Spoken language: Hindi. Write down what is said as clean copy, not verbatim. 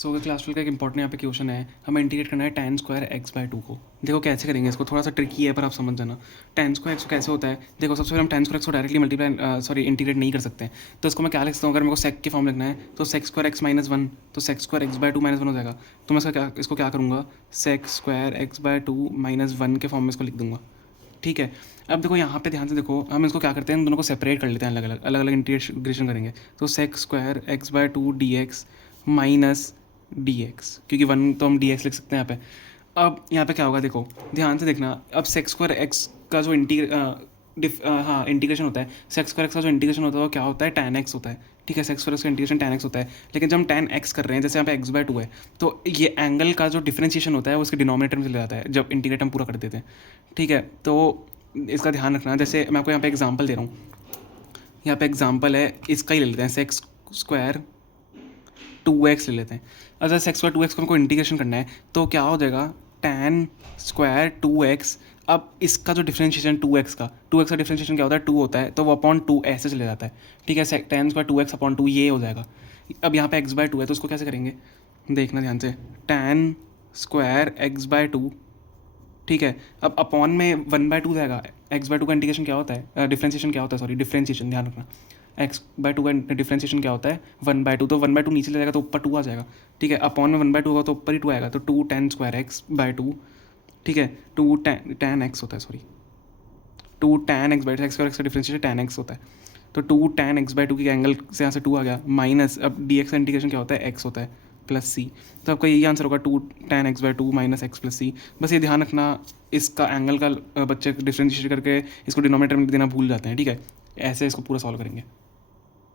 सो क्लास 12 का एक इंपॉर्टेंट यहाँ पे क्वेश्चन है, हमें इंटीग्रेट करना है tan स्क्वायर एक्स बाय 2 को। देखो कैसे करेंगे इसको, थोड़ा सा ट्रिकी है पर आप समझ जाना। tan स्क्वायर एक्स कैसे होता है, देखो सबसे पहले हम tan स्क्वायर एक्स को डायरेक्टली इंटीग्रेट नहीं कर सकते। तो इसको मैं क्या लिख सकता हूँ, अगर मेरे को सेक के फॉर्म लिखना है तो sec square x minus one, तो sec square x by 2 minus one हो जाएगा। तो मैं इसको क्या करूँगा, sec square x by 2 minus one के फॉर्म में इसको लिख दूँगा। ठीक है, अब देखो यहाँ पे ध्यान से देखो, हम इसको क्या करते हैं, इन दोनों को सेपरेट कर लेते हैं, अलग अलग इंटीग्रेशन करेंगे। तो sec square x by 2 d x minus d x, क्योंकि वन तो हम डी एक्स लिख सकते हैं यहाँ पे। अब यहाँ पे क्या होगा, देखो ध्यान से देखना, अब सेक्स स्क्वायर एक्स का जो इंटीग्रेशन होता है, सेक्स स्क्वायर एक्स का जो इंटीग्रेशन होता है वो क्या होता है, tan x होता है। ठीक है, सेक्स स्क्वायर एक्स का इंटीग्रेशन tan x होता है। लेकिन जब हम tan x कर रहे हैं, जैसे यहाँ पे x बाय 2 है, तो ये एंगल का जो डिफरेंशिएशन होता है वो उसके डिनोमिनेटर में चले जाता है जब इंटीग्रेट हम पूरा कर देते हैं। ठीक है, तो इसका ध्यान रखना। जैसे मैं आपको यहाँ पे एग्जाम्पल दे रहा हूँ, यहाँ पे एग्जाम्पल है, इसका ही ले लेते हैं, सेक्स स्क्वायर 2x ले लेते हैं। अगर सेक्स स्क्वायर 2x को हमको इंटीग्रेशन करना है तो क्या हो जाएगा, tan स्क्वायर 2x। अब इसका जो डिफरेंशिएशन 2x का डिफरेंशिएशन क्या होता है, 2 होता है, तो वो अपॉन 2 ऐसे चले जाता है। ठीक है, tan स्क्वायर 2x अपॉन 2 ये हो जाएगा। अब यहाँ पे x बाय 2 है, तो उसको कैसे करेंगे, देखना ध्यान से, tan स्क्वायर x बाय 2। ठीक है, अब अपॉन में 1 बाय 2 जाएगा। x बाय 2 का इंटीग्रेशन क्या होता है, डिफरेंशिएशन क्या होता है, सॉरी डिफरेंशिएशन, ध्यान रखना। एक्स बाय 2 का डिफरेंशिएशन क्या होता है, 1 बाय 2, तो 1 बाय 2 नीचे ले जाएगा तो ऊपर 2 आ जाएगा। ठीक है, अपॉन में 1 बाय 2 होगा तो ऊपर ही 2 आएगा, तो 2 tan स्क्वायर एक्स बाय 2। ठीक है, 2 tan x होता है, sorry 2 tan x by x square x का डिफरेंशिएशन tan x होता है। तो 2 tan x बाय 2 की एंगल से यहाँ से 2 आ गया, माइनस अब डी एक्स का इंटीग्रेशन क्या होता है, x होता है प्लस सी। तो आपका यही आंसर होगा 2 tan x by 2 minus x plus c. बस ये ध्यान रखना, इसका एंगल का बच्चे डिफरेंशिएट करके इसको डिनोमिनेटर में देना भूल जाते हैं। ठीक है, ऐसे इसको पूरा सॉल्व करेंगे।